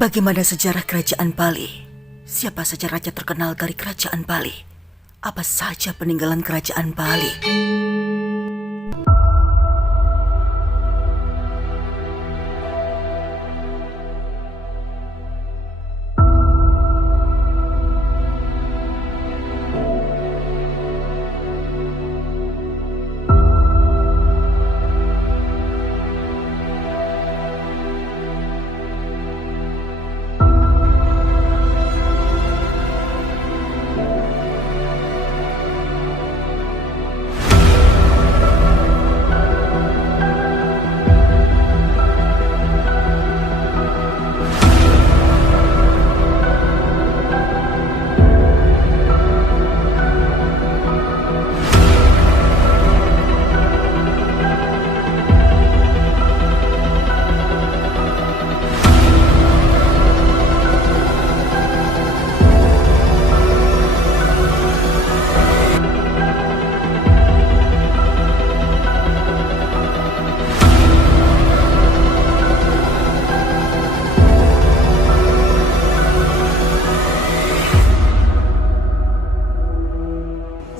Bagaimana sejarah kerajaan Bali? Siapa saja raja terkenal dari kerajaan Bali? Apa saja peninggalan kerajaan Bali?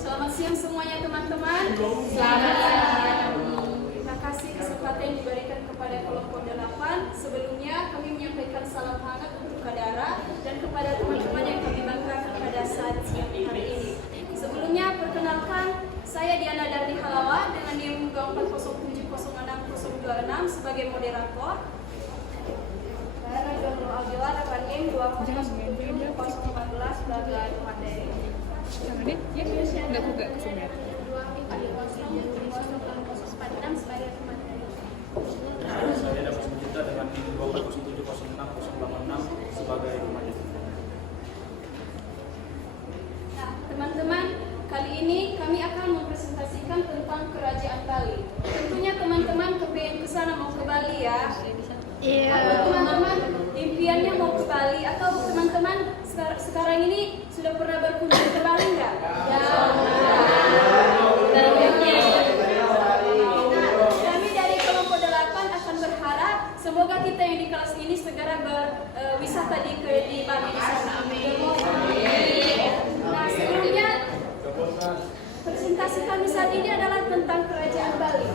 Selamat siang semuanya teman-teman. Selamat siang. Terima kasih kesempatan yang diberikan kepada kelompok 8. Sebelumnya kami menyampaikan salam hangat untuk Kadara dan kepada teman-teman yang kami banggakan pada saat siang hari ini. Sebelumnya perkenalkan, saya Diana Darni Halawa dengan NIM 240706026 sebagai moderator. Saya Jono Aljola dengan NIM 2077014 sebagai materi. Enggak juga sebenarnya. Saya dapat Sujita dengan NIM 240706086 sebagai pemain. Nah, teman-teman, kali ini kami akan mempresentasikan tentang kerajaan Bali. Tentunya teman-teman kepengen ke sana mau ke Bali ya? Iya. Atau teman-teman impiannya mau ke Bali atau teman-teman sekarang ini sudah pernah berkunjung ke Bali nggak? Ya. Kami dari kelompok 8 akan berharap semoga kita yang di kelas ini segera berwisata di Bali di sana. Nah, sebelumnya presentasi kami saat ini adalah tentang kerajaan Bali.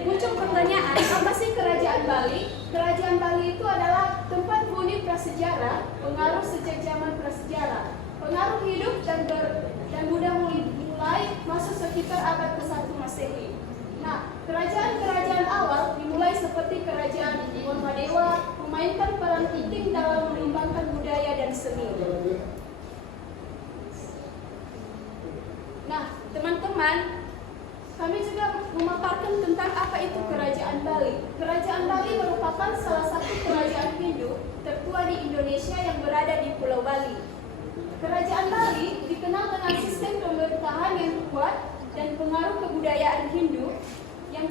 Muncul pertanyaan, apa sih kerajaan Bali? Kerajaan Bali itu adalah tempat huni prasejarah, pengaruh sejak zaman prasejarah. Pengaruh hidup dan mudah mulai masuk sekitar abad ke-1 Masehi. Nah, kerajaan-kerajaan awal dimulai seperti kerajaan Wormadewa, memainkan peran penting dalam mengembangkan budaya dan seni. Nah, teman-teman, kami juga memaparkan tentang apa itu kerajaan Bali. Kerajaan Bali merupakan salah satu kerajaan Hindu tertua di Indonesia yang berada di Pulau Bali. Kerajaan Bali dikenal dengan sistem pemerintahan yang kuat dan pengaruh kebudayaan Hindu yang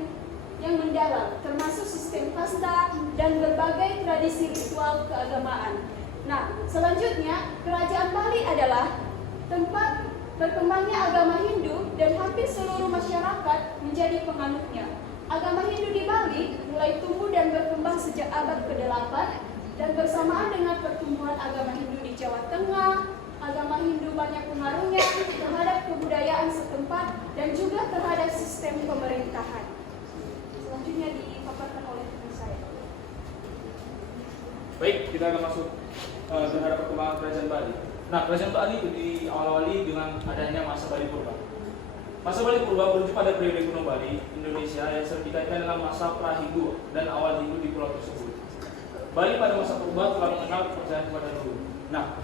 mendalam, termasuk sistem kasta dan berbagai tradisi ritual keagamaan. Nah, selanjutnya, kerajaan Bali adalah tempat berkembangnya agama Hindu dan hampir seluruh masyarakat menjadi penganutnya. Agama Hindu di Bali mulai tumbuh dan berkembang sejak abad ke-8 dan bersamaan dengan pertumbuhan agama Hindu di Jawa Tengah, agama Hindu banyak pengaruhnya terhadap kebudayaan setempat dan juga terhadap sistem pemerintahan. Selanjutnya dipaparkan oleh teman saya. Baik, kita akan masuk terhadap perkembangan kerajaan Bali. Nah, kerajaan Bali itu diawali dengan adanya masa Bali Purba. Masa Bali Purba merujuk pada periode kuno Bali, Indonesia yang sering dikaitkan dalam masa pra-Hindu dan awal Hindu di pulau tersebut. Bali pada masa Purba telah mengenal kepercayaan kepada Hindu. Nah,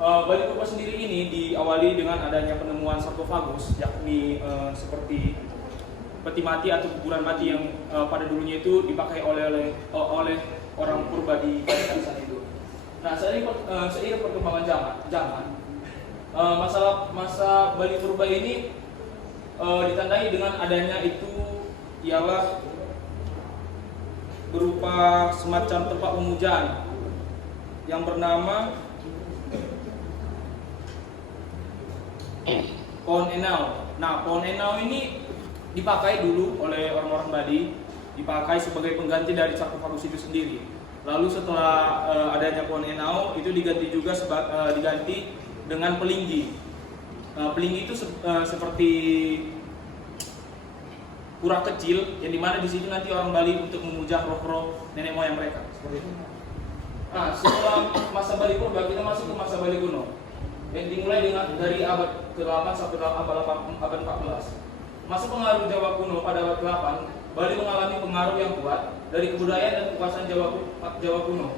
Bali Purba sendiri ini diawali dengan adanya penemuan sarkofagus, yakni seperti peti mati atau kuburan mati yang pada dulunya itu dipakai oleh orang purba di saat itu. Nah, seiring perkembangan zaman, masa Bali Purba ini ditandai dengan adanya itu ialah berupa semacam tempat pemujaan yang bernama pohon enau. Nah, pohon enau ini dipakai dulu oleh orang-orang Bali, dipakai sebagai pengganti dari sarkofagus itu sendiri. Lalu setelah adanya pohon enau itu diganti juga diganti dengan pelinggi. Pelinggi itu seperti pura kecil yang dimana di situ nanti orang Bali untuk memuja roh-roh nenek moyang mereka seperti itu. Nah, setelah masa Bali Purba kita masuk ke masa Bali Kuno yang dimulai dari abad ke-8 sampai abad 14. Masa pengaruh Jawa kuno pada abad ke-8, Bali mengalami pengaruh yang kuat dari kebudayaan dan kekuasaan Jawa kuno,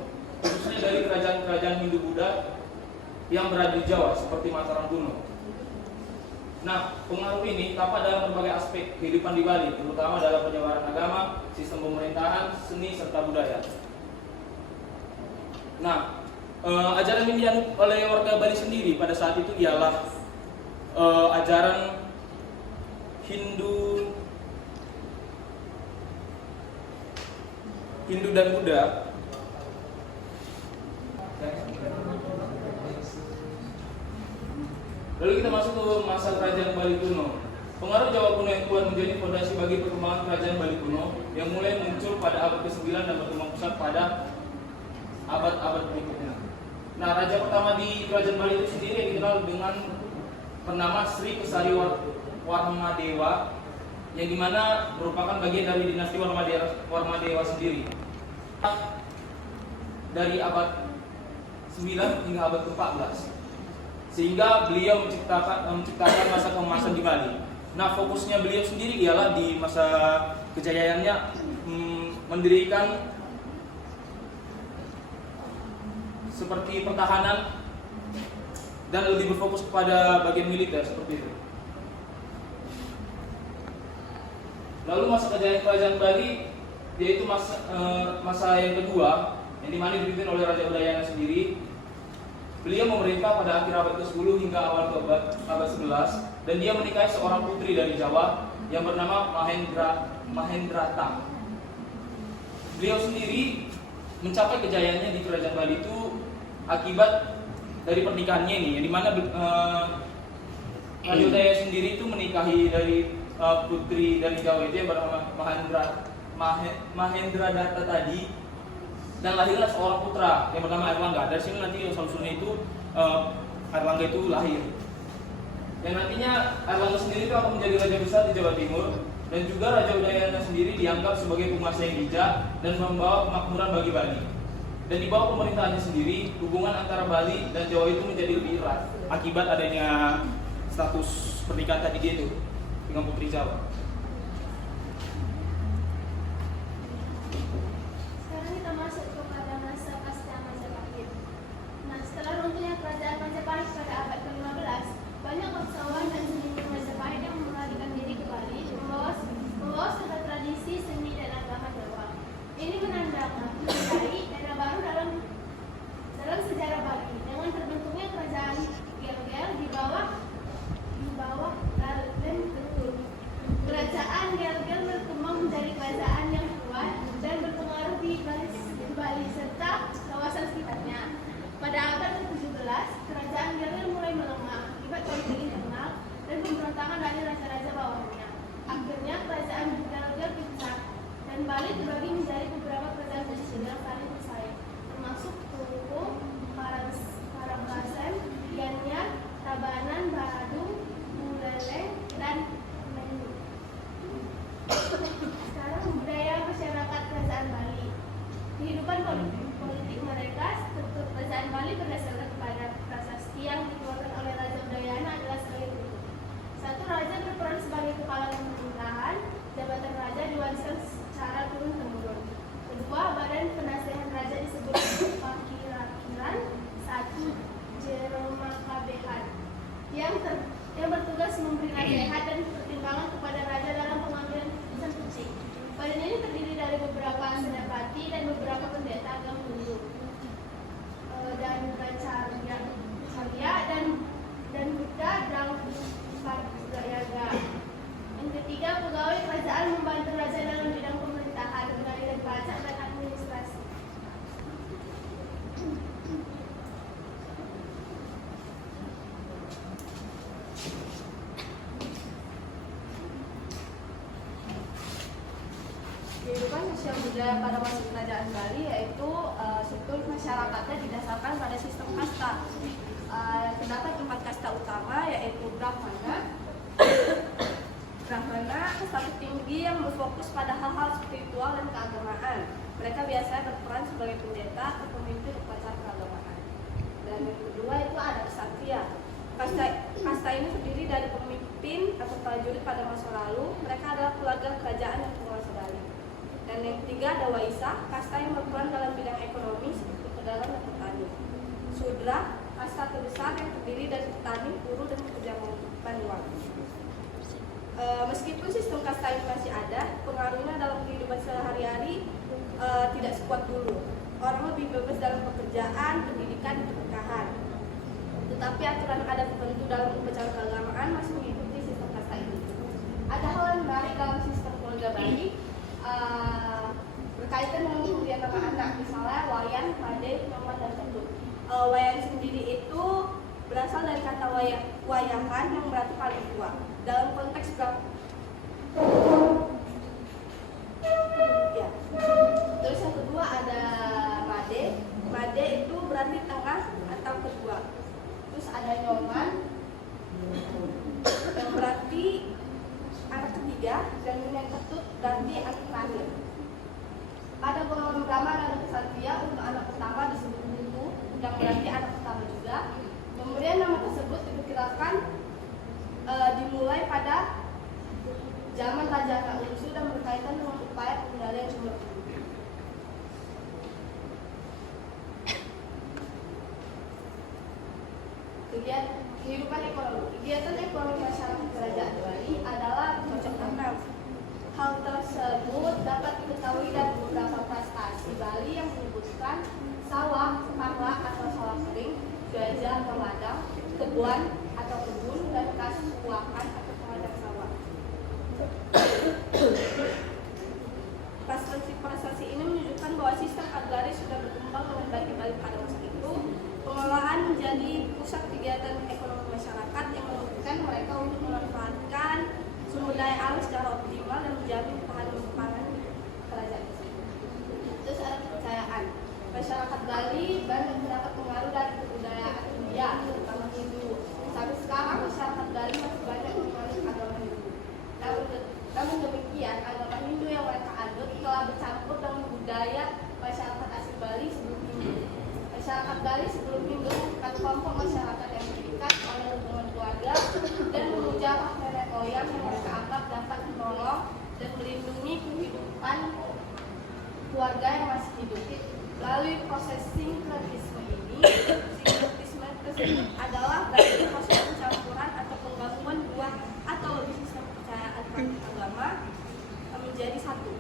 khususnya dari kerajaan-kerajaan Hindu Buddha yang berada di Jawa seperti Mataram kuno. Nah, pengaruh ini tampak dalam berbagai aspek kehidupan di Bali, terutama dalam penyebaran agama, sistem pemerintahan, seni, serta budaya. Nah, ajaran yang dianut oleh warga Bali sendiri pada saat itu ialah ajaran Hindu dan Buddha. Lalu kita masuk ke masa kerajaan Bali kuno. Pengaruh Jawa kuno yang kuat menjadi fondasi bagi perkembangan kerajaan Bali kuno yang mulai muncul pada abad ke-9 dan berkembang pesat pada abad-abad berikutnya. Nah, raja pertama di kerajaan Bali itu sendiri yang dikenal dengan bernama Sri Kesari Warmadewa, yang dimana merupakan bagian dari dinasti Warmadewa sendiri dari abad 9 hingga abad ke-14, sehingga beliau menciptakan masa keemasan di Bali. Nah, fokusnya beliau sendiri ialah di masa kejayaannya mendirikan seperti pertahanan dan lebih berfokus kepada bagian militer seperti itu. Lalu masa kejayaan kerajaan Bali yaitu masa yang kedua yang dimana dipimpin oleh Raja Udayana sendiri. Beliau memerintah pada akhir abad ke-10 hingga awal abad 11 dan dia menikahi seorang putri dari Jawa yang bernama Mahendrata. Beliau sendiri mencapai kejayaannya di kerajaan Bali itu akibat dari pernikahannya ini, yang dimana Raja Udayana sendiri itu menikahi dari putri dari Jawa itu yang bernama Mahendrata tadi, dan lahirlah seorang putra yang bernama Airlangga. Dari sini nanti asal-usulnya itu Airlangga itu lahir. Dan nantinya Airlangga sendiri itu akan menjadi raja besar di Jawa Timur, dan juga Raja Udayana sendiri dianggap sebagai penguasa yang bijak dan membawa kemakmuran bagi Bali. Dan di bawah pemerintahannya sendiri, hubungan antara Bali dan Jawa itu menjadi lebih erat akibat adanya status pernikahan tadi dia itu dengan putri Jawa. Sekarang kita masuk kepada masa pasca Majapahit. Nah, setelah runtuhnya kerajaan Majapahit pada abad ke-15, banyak bangsawan dan seniman Majapahit yang melarikan diri ke Bali, membawa segala tradisi, seni dan agama Jawa. Ini menandakan era baru dalam sejarah Bali dengan terbentuknya kerajaan Gel-Gel di bawah Raden Ketut. Kerajaan Gel-Gel berkembang menjadi kerajaan yang kuat dan berpengaruh di Bali serta kawasan sekitarnya. Pada abad ke-17, kerajaan Gel-Gel mulai melemah akibat konflik internal dan pemberontakan dari raja-raja bawahnya. Akhirnya kerajaan Gel-Gel pecah dan Bali terbagi menjadi beberapa kerajaan kecil yang saling bersaing, termasuk Tungku, Karangasem, Gianyar, Tabanan, Baradung, Buleleng, dan Menu. Sekarang budaya masyarakat kerajaan Bali. Kehidupan politik mereka, struktur kerajaan Bali berdasarkan kepada prasasti yang dikeluarkan oleh Raja Udayana adalah sebagai berikut. 1. Raja berperan sebagai kepala pemerintahan. Jabatan raja diwariskan secara turun-temurun. 2. Badan penasehat raja disebut Pakirakiran. 1. Jeromakabehan yang bertugas memberi nasihat dan pertimbangan kepada raja dalam pengambilan keputusan penting. Badan ini terdiri dari beberapa senapati dan beberapa pendeta agama Hindu dan Charya dan Buddha dan Padgayaga. Yang ketiga, pegawai kerajaan membantu raja dalam bidang pemerintahan, penggalian pajak dan administrasi. Kehidupan sosial budaya pada masa kerajaan Bali yaitu struktur masyarakatnya didasarkan pada sistem kasta. Terdapat 4 kasta utama, yaitu Brahmana, kasta tertinggi yang berfokus pada hal-hal spiritual dan keagamaan. Mereka biasanya berperan sebagai pendeta atau pemimpin upacara keagamaan. Dan yang kedua itu ada Ksatria. Kasta ini terdiri dari pemimpin atau prajurit pada masa lalu. Mereka adalah keluarga kerajaan yang penguasa Bali. Dan yang ketiga ada Waisa, kasta yang berperan dalam bidang ekonomi seperti pedagang dan petani. Sudra, kasta terbesar yang terdiri dari petani, buruh, dan pekerja manual. Meskipun sistem kasta ini masih ada, pengaruhnya dalam kehidupan sehari-hari tidak sekuat dulu. Orang lebih bebas dalam pekerjaan, pendidikan, dan pernikahan. Tetapi aturan adat tertentu dalam upacara keagamaan masih mengikuti sistem kasta ini. Ada hal yang menarik dalam sistem keluarga Bali berkaitan dengan pemberian nama anak, misalnya Wayan, Made, Nyoman, dan Ketut. Wayan sendiri itu berasal dari kata wayangan yang berarti paling tua. Dalam konteks ya. Terus yang kedua ada Made. Made itu berarti tengah atau kedua. Terus ada Nyoman yang berarti anak ketiga, dan yang Ketut berarti anak terakhir. Pada golongan Brahma dan Ksatria, untuk anak pertama disebut Mutu, yang berarti anak pertama juga. Pemberian nama tersebut diperkirakan dimulai pada zaman Raja Kangungsu dan berkaitan dengan upaya pengendalian sumber penduduk. Kehidupan ekonomi. Kegiatan ekonomi masyarakat kerajaan Bali adalah cocok tanam. Hal tersebut dapat diketahui dari beberapa prestasi Bali yang menyebutkan sawah, parla atau sawah kering, gajah atau ladang, kebun atau kebun, dan kasuakan atau pengadaan sawah. Prestasi ini menunjukkan bahwa sistem agraris sudah berkembang dengan baik di Bali pada masa itu. Pengolahan menjadi pusat kegiatan ekonomi masyarakat yang memungkinkan mereka untuk memanfaatkan sumber daya alam secara optimal dan menjamin ketahanan pangan di kerajaan tersebut. Terus ada kepercayaan. Masyarakat Bali banyak mendapat pengaruh dari kebudayaan India, terutama Hindu. Sampai sekarang masyarakat Bali masih banyak menganut agama Hindu. Namun demikian, agama Hindu yang mereka anut telah bercampur dengan budaya masyarakat asli Bali sebelum Hindu. Masyarakat Bali sebelum Hindu merupakan kelompok masyarakat yang terikat oleh hubungan keluarga dan memuja nenek moyang yang mereka anggap dapat menolong dan melindungi kehidupan keluarga yang masih hidup. Melalui proses sinkretisme ini, sinkretisme tersebut adalah dari proses pencampuran atau penggabungan dua atau lebih sistem kepercayaan agama menjadi satu.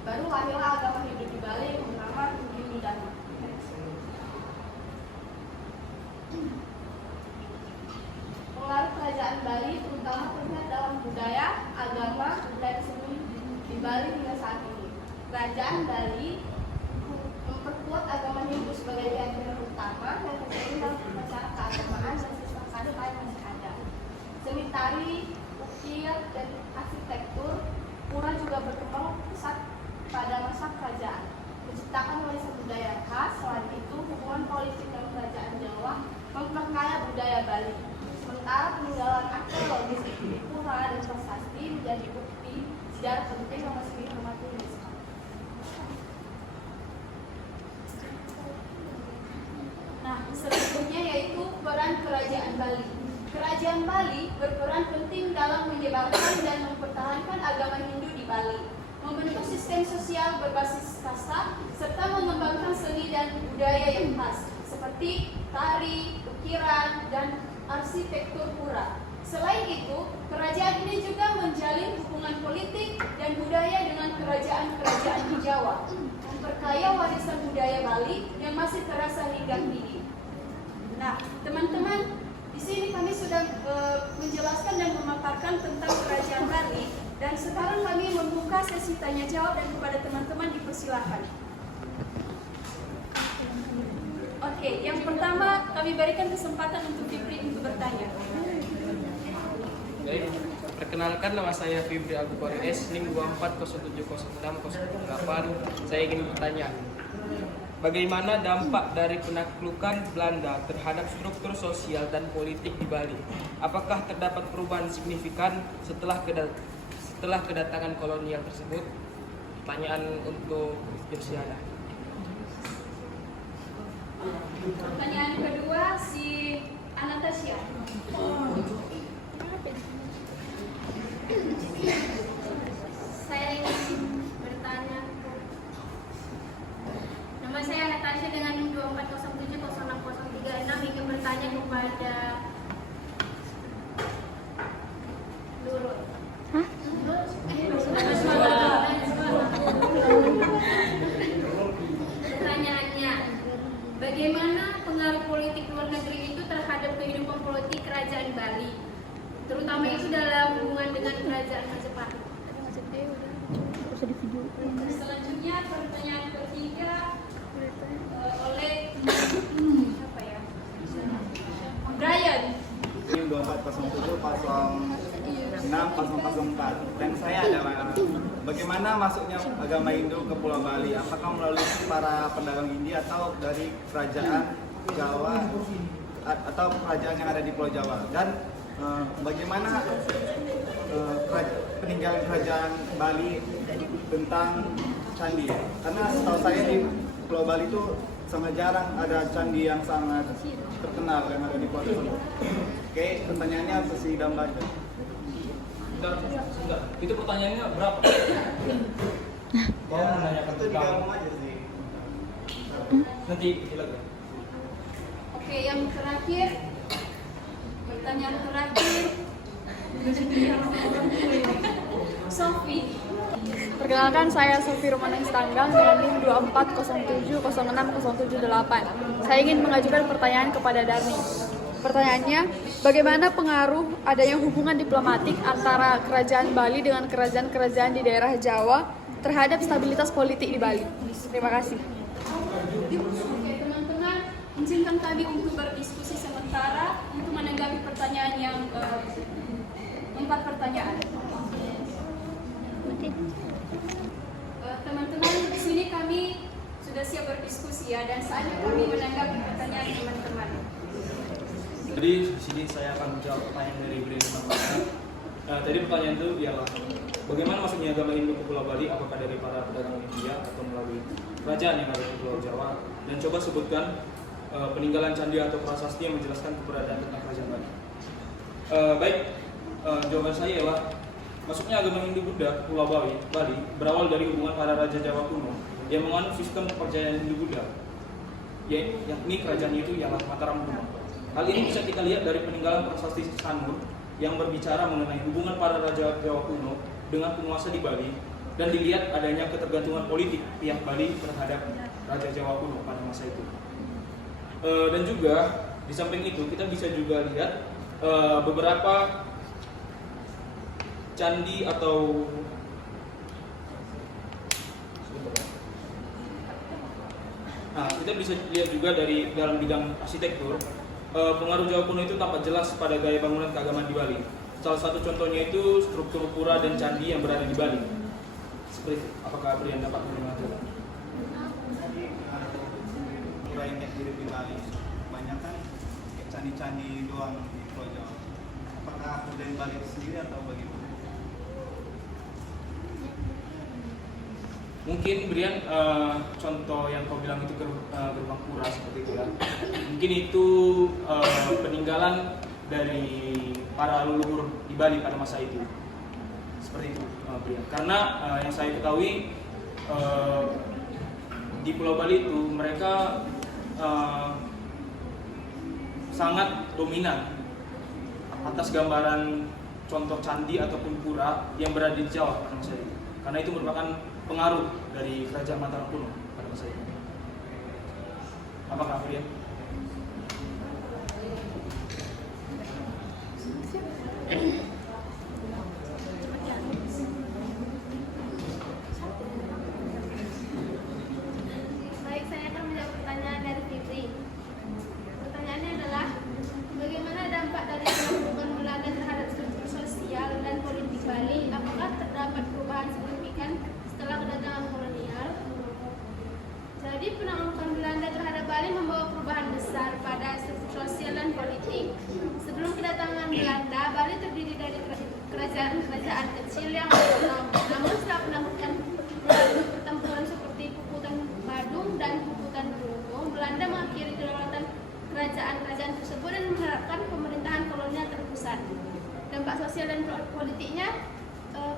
Baru lahirlah agama Hindu di Bali yang bernama Hindu Dharma. Pengaruh kerajaan Bali terutama terlihat dalam budaya, agama, dan seni di Bali hingga saat ini. Kerajaan Bali memperkuat agama Hindu sebagai keyakinan utama dan terjadi dalam upacara keagamaan dan sistem adat lain masih ada. Seni tari, ukir, dan arsitektur pura juga berkembang pesat pada masa kerajaan, menciptakan warisan budaya khas. Selain itu, hubungan politik dan kerajaan Jawa memperkaya budaya Bali. Sementara peninggalan arkeologis di pura dan prasasti menjadi bukti sejarah penting yang masih dihormati UNESCO. Nah, selanjutnya yaitu peran kerajaan Bali. Kerajaan Bali berperan penting dalam menyebarkan dan mempertahankan agama Hindu di Bali, membentuk sistem sosial berbasis kasta, serta mengembangkan seni dan budaya yang khas, seperti tari, ukiran, dan arsitektur pura. Selain itu, kerajaan ini juga menjalin hubungan politik dan budaya dengan kerajaan-kerajaan di Jawa, memperkaya warisan budaya Bali yang masih terasa hingga kini. Nah, teman-teman, di sini kami sudah menjelaskan dan memaparkan tentang kerajaan Bali, dan sekarang kami membuka sesi tanya jawab dan kepada teman-teman dipersilakan. Oke, yang pertama kami berikan kesempatan untuk Fibri untuk bertanya. Baik, perkenalkan nama saya Fibri Abu Kores, NIM 24070608. Saya ingin bertanya, Bagaimana dampak dari penaklukan Belanda terhadap struktur sosial dan politik di Bali? Apakah terdapat perubahan signifikan setelah kedatangan kolonial tersebut? Pertanyaan untuk Irsyana. Pertanyaan kedua si Anastasia. Saya ingin bertanya. Nama saya Natasha dengan NIM 24070636 ingin bertanya kepada Lurut. Hah? Pertanyaannya, bagaimana pengaruh politik luar negeri itu terhadap kehidupan politik kerajaan Bali, terutama itu dalam hubungan dengan kerajaan Majapahit? Selanjutnya pertanyaan ketiga oleh siapa ya? Brian. Ini 24070604. Dan saya adalah bagaimana masuknya agama Hindu ke Pulau Bali? Apakah melalui para pedagang India atau dari kerajaan Jawa atau kerajaan yang ada di Pulau Jawa? Dan bagaimana peninggalan kerajaan Bali tentang candi? Karena setahu saya di Pulau Bali itu sangat jarang ada candi yang sangat terkenal yang ada di Pulau Jawa. Oke, pertanyaannya sesi gambar. Sebentar. Itu pertanyaannya berapa? Ya, itu digabung aja sih. Nanti lagi. Oke, yang terakhir, pertanyaan terakhir, Sofi. Perkenalkan, saya Sofi Romaneng Stanggang dengan NIM 2407060778. Saya ingin mengajukan pertanyaan kepada Darni. Pertanyaannya, bagaimana pengaruh adanya hubungan diplomatik antara kerajaan Bali dengan kerajaan-kerajaan di daerah Jawa terhadap stabilitas politik di Bali? Terima kasih. Oke, teman-teman, izinkan kami untuk berdiskusi sementara untuk menanggapi pertanyaan yang 4 pertanyaan. Teman-teman, di sini kami sudah siap berdiskusi ya, dan saatnya kami menanggapi pertanyaan teman-teman. Jadi di sini saya akan menjawab pertanyaan dari Brian. Tadi pertanyaan itu ialah bagaimana masuknya agama Hindu ke Pulau Bali? Apakah dari para pedagang India atau melalui kerajaan yang ada di Pulau Jawa? Dan coba sebutkan peninggalan candi atau prasasti yang menjelaskan keberadaan tentang kerajaan Bali. Baik, jawaban saya ialah masuknya agama Hindu Buddha ke Pulau Bali berawal dari hubungan para raja Jawa kuno yang menganut sistem kepercayaan Hindu Buddha, yakni kerajaan itu ialah Mataram kuno. Hal ini bisa kita lihat dari peninggalan prasasti Sanur yang berbicara mengenai hubungan para raja Jawa kuno dengan penguasa di Bali, dan dilihat adanya ketergantungan politik pihak Bali terhadap raja Jawa kuno pada masa itu. Dan juga di samping itu kita bisa juga lihat beberapa candi atau kita bisa lihat juga dari dalam bidang arsitektur, pengaruh Jawa kuno itu tampak jelas pada gaya bangunan keagamaan di Bali. Salah satu contohnya itu struktur pura dan candi yang berada di Bali. Seperti itu. Apakah Brian dapat mendengar? Pura yang hidup di Bali, banyak kan candi-candi doang di Pulau Jawa. Apakah dari Bali sendiri atau bagaimana? Mungkin Brian, contoh yang kau bilang itu gerbang pura seperti itu ya. Mungkin itu peninggalan dari para leluhur di Bali pada masa itu. Seperti itu, Brian. Karena yang saya ketahui di Pulau Bali itu mereka sangat dominan atas gambaran contoh candi ataupun pura yang berada di Jawa pada masa itu. Karena itu merupakan pengaruh dari kerajaan Mataram kuno pada masa itu. Apakah Brian? Baik, saya akan menjawab pertanyaan dari Fitri. Pertanyaannya adalah, bagaimana dampak dari hubungan Belanda terhadap struktur sosial dan politik Bali? Apakah terdapat perubahan signifikan setelah kedatangan kolonial? Saya Jadi penaklukan Belanda terhadap Bali membawa perubahan besar pada struktur sosial dan politik. Sebelum kedatangan Belanda, Bali terdiri dari kerajaan-kerajaan kecil yang otonom. Namun setelah penaklukan melalui pertempuran seperti Puputan Badung dan Puputan Beruntung, Belanda mengakhiri kedaulatan kerajaan-kerajaan tersebut dan menerapkan pemerintahan kolonial terpusat. Dampak sosial dan politiknya,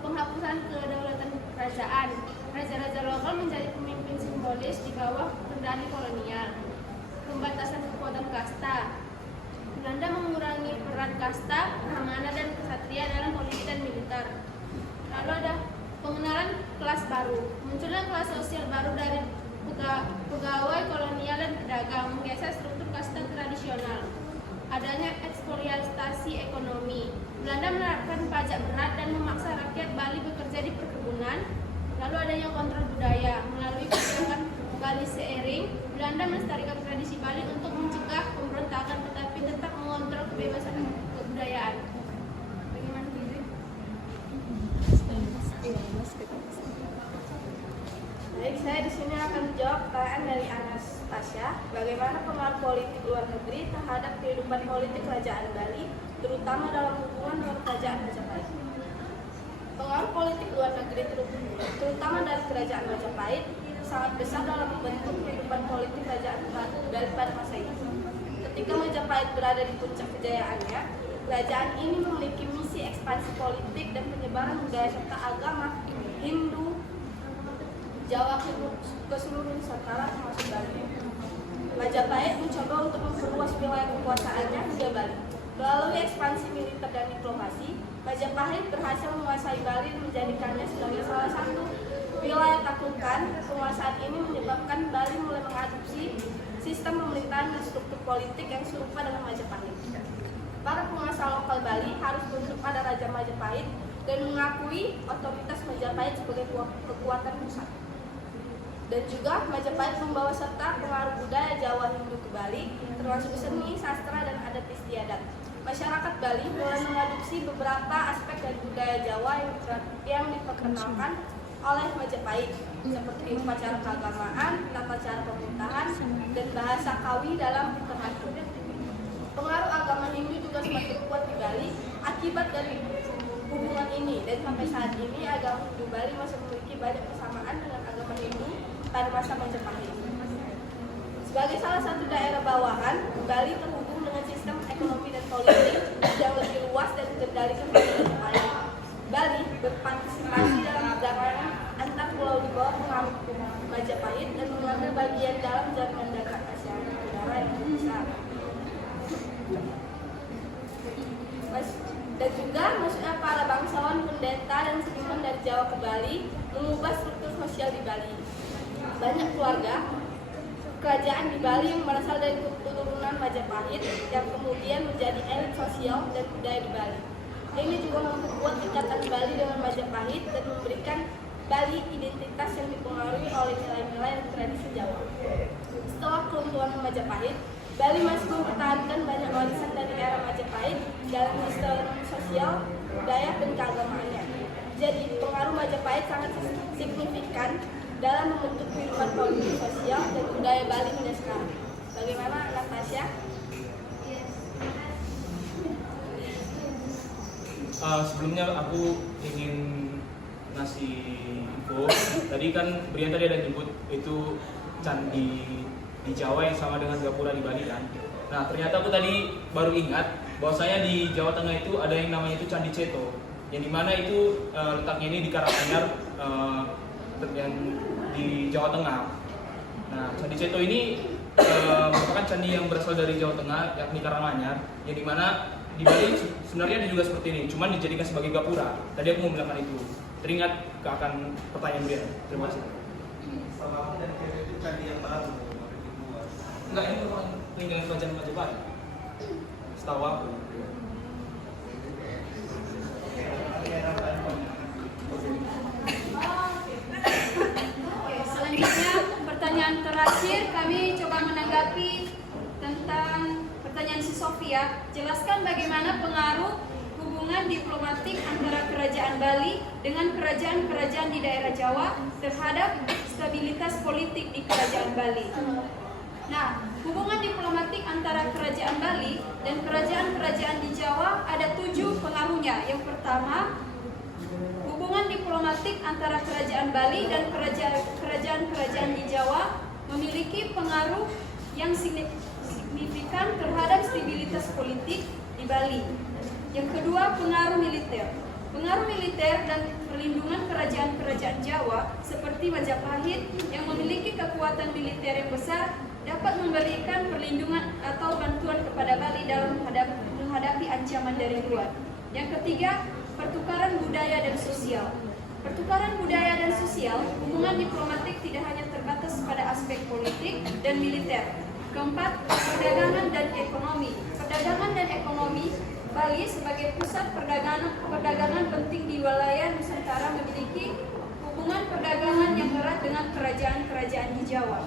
penghapusan kedaulatan kerajaan. Raja-raja lokal menjadi pemimpin simbolis di bawah kendali kolonial. Pembatasan kekuatan kasta. Belanda mengurangi peran kasta, brahmana dan ksatria dalam politik dan militer. Lalu ada pengenalan kelas baru. Munculnya kelas sosial baru dari pegawai kolonial dan pedagang, menggeser struktur kasta tradisional. Adanya ekspoliasi ekonomi. Belanda menerapkan pajak berat dan memaksa rakyat Bali bekerja di perkebunan. Lalu adanya kontrol budaya. Melalui kebijakan Bali Seiring, Belanda melestarikan tradisi Bali untuk mencegah pemberontakan tetapi tetap mengontrol kebebasan kebudayaan. Bagaimana Bibi? Baik, saya di sini akan menjawab pertanyaan dari Anastasia. Bagaimana pengaruh politik luar negeri terhadap kehidupan politik kerajaan Bali, terutama dalam hubungan dengan kerajaan Majapahit? Pengaruh politik luar negeri terutama dari kerajaan Majapahit sangat besar dalam membentuk kehidupan politik kerajaan Bali pada masa itu. Ketika Majapahit berada di puncak kejayaannya, kerajaan ini memiliki misi ekspansi politik dan penyebaran budaya serta agama Hindu Jawa ke seluruh Nusantara termasuk Bali. Majapahit mencoba untuk memperluas wilayah kekuasaannya hingga Bali. Melalui ekspansi militer dan diplomasi, Majapahit berhasil menguasai Bali dan menjadikannya sebagai salah satu wilayah taklukan. Penguasaan ini menyebabkan Bali mulai mengadopsi sistem pemerintahan dan struktur politik yang serupa dengan Majapahit. Para penguasa lokal Bali harus tunduk pada Raja Majapahit dan mengakui otoritas Majapahit sebagai kekuatan pusat. Dan juga Majapahit membawa serta pengaruh budaya Jawa Hindu ke Bali, termasuk seni, sastra, dan adat istiadat. Masyarakat Bali mulai mengadopsi beberapa aspek dari budaya Jawa yang diperkenalkan oleh Majapahit, seperti upacara keagamaan, tata cara pemerintahan, dan bahasa Kawi dalam literatur. Pengaruh agama Hindu juga semakin kuat di Bali akibat dari hubungan ini, dan sampai saat ini agama Hindu Bali masih memiliki banyak kesamaan dengan agama Hindu pada masa Majapahit. Sebagai salah satu daerah bawahan, Bali terhubung dengan sistem ekonomi dan politik yang lebih luas dan dikendalikan oleh Majapahit. Bali berpartisipasi dalam perdagangan antar pulau di bawah pengaruh Majapahit dan mengambil bagian dalam jaringan dagang Asia Tenggara yang besar. Dan juga maksudnya para bangsawan, pendeta, dan seniman dari Jawa ke Bali mengubah struktur sosial di Bali. Banyak keluarga kerajaan di Bali yang berasal dari keturunan Majapahit yang kemudian menjadi elit sosial dan budaya di Bali. Ini juga memperkuat ikatan Bali dengan Majapahit dan memberikan Bali identitas yang dipengaruhi oleh nilai-nilai dan tradisi Jawa. Setelah keruntuhan Majapahit, Bali masih mempertahankan banyak warisan dari era Majapahit dalam histori sosial, budaya, dan keagamaannya. Jadi, pengaruh Majapahit sangat signifikan dalam membentuk kehidupan politik sosial dan budaya Bali hingga sekarang. Bagaimana Natasha? Sebelumnya aku ingin ngasih info. Tadi kan Brian tadi ada nyebut itu candi di Jawa yang sama dengan Gapura di Bali kan. Nah ternyata aku tadi baru ingat bahwasanya di Jawa Tengah itu ada yang namanya itu Candi Ceto, yang dimana itu letaknya ini di Karanganyar, yang di Jawa Tengah. Nah Candi Ceto ini merupakan candi yang berasal dari Jawa Tengah, yakni Karanganyar, yang dimana di Bali sebenarnya juga seperti ini, cuman dijadikan sebagai gapura. Tadi aku mau bilang itu. Teringat akan pertanyaan dia. Terima kasih. Sama dan itu candi yang baru. Enggak, ini memang peninggalan kerajaan Majapahit. Setahu aku. Oke, selanjutnya pertanyaan terakhir kami coba menanggapi tentang pertanyaan si Sofia. Jelaskan bagaimana pengaruh hubungan diplomatik antara kerajaan Bali dengan kerajaan-kerajaan di daerah Jawa terhadap stabilitas politik di Kerajaan Bali. Nah, hubungan diplomatik antara Kerajaan Bali dan kerajaan-kerajaan di Jawa ada 7 pengaruhnya. Yang pertama, hubungan diplomatik antara Kerajaan Bali dan kerajaan-kerajaan di Jawa memiliki pengaruh yang signifikan terhadap stabilitas politik di Bali. Yang kedua, pengaruh militer. Pengaruh militer dan perlindungan kerajaan-kerajaan Jawa seperti Majapahit yang memiliki kekuatan militer yang besar dapat memberikan perlindungan atau bantuan kepada Bali dalam menghadapi ancaman dari luar. Yang ketiga, pertukaran budaya dan sosial. Pertukaran budaya dan sosial, hubungan diplomatik tidak hanya terbatas pada aspek politik dan militer. Keempat, perdagangan dan ekonomi. Perdagangan dan ekonomi, Bali sebagai pusat perdagangan penting di wilayah Nusantara memiliki hubungan perdagangan yang erat dengan kerajaan-kerajaan di Jawa.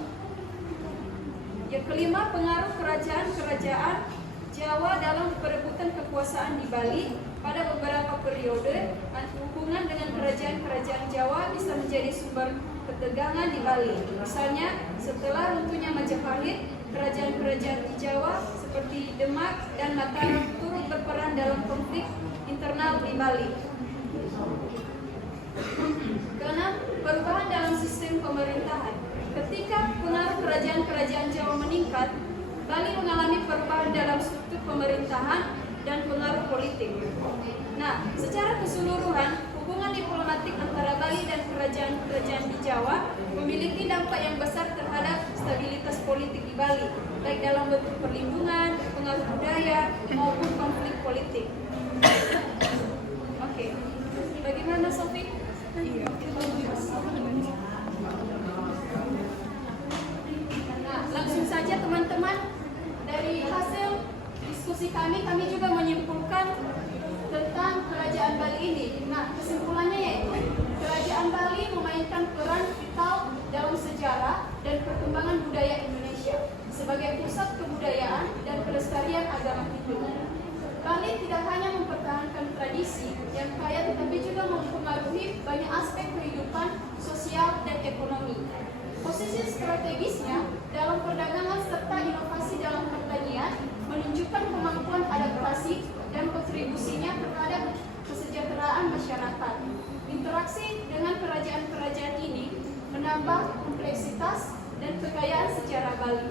Yang kelima, pengaruh kerajaan-kerajaan Jawa dalam perebutan kekuasaan di Bali. Pada beberapa periode, hubungan dengan kerajaan-kerajaan Jawa bisa menjadi sumber ketegangan di Bali. Misalnya, setelah runtuhnya Majapahit, kerajaan-kerajaan di Jawa seperti Demak dan Mataram turut berperan dalam konflik internal di Bali. Keenam, perubahan dalam sistem pemerintahan. Ketika pengaruh kerajaan-kerajaan Jawa meningkat, Bali mengalami perubahan dalam struktur pemerintahan dan pengaruh politik. Nah, secara keseluruhan, hubungan diplomatik antara Bali dan kerajaan-kerajaan di Jawa memiliki dampak yang besar terhadap stabilitas politik di Bali, baik dalam bentuk perlindungan, pengaruh budaya, maupun konflik politik. Oke, bagaimana Sofi? Nah, langsung saja teman-teman, dari hasil diskusi kami juga menyimpulkan tentang Kerajaan Bali ini. Nah, kesimpulannya yaitu Kerajaan Bali memainkan peran vital dalam sejarah dan perkembangan budaya Indonesia sebagai pusat kebudayaan dan pelestarian agama Hindu. Bali tidak hanya mempertahankan tradisi yang kaya, tetapi juga mempengaruhi banyak aspek kehidupan sosial dan ekonomi. Posisi strategisnya dalam perdagangan serta inovasi dalam pertanian menunjukkan kemampuan adaptasi dan kontribusinya terhadap kesejahteraan masyarakat. Interaksi dengan kerajaan-kerajaan ini menambah kompleksitas dan kekayaan sejarah Bali.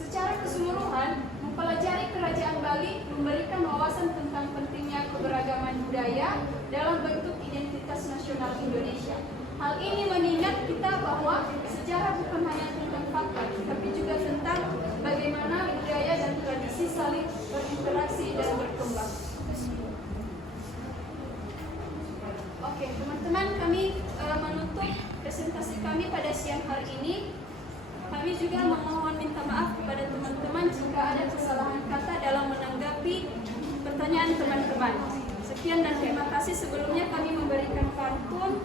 Secara keseluruhan, mempelajari Kerajaan Bali memberikan wawasan tentang pentingnya keberagaman budaya dalam bentuk identitas nasional Indonesia. Hal ini mengingat kita bahwa sejarah bukan hanya tentang fakta, tapi juga tentang bagaimana budaya dan tradisi saling berinteraksi dan berkembang. Oke, teman-teman, kami menutup presentasi kami pada siang hari ini. Kami juga memohon minta maaf kepada teman-teman jika ada kesalahan kata dalam menanggapi pertanyaan teman-teman. Sekian dan terima kasih. Sebelumnya kami memberikan pantun.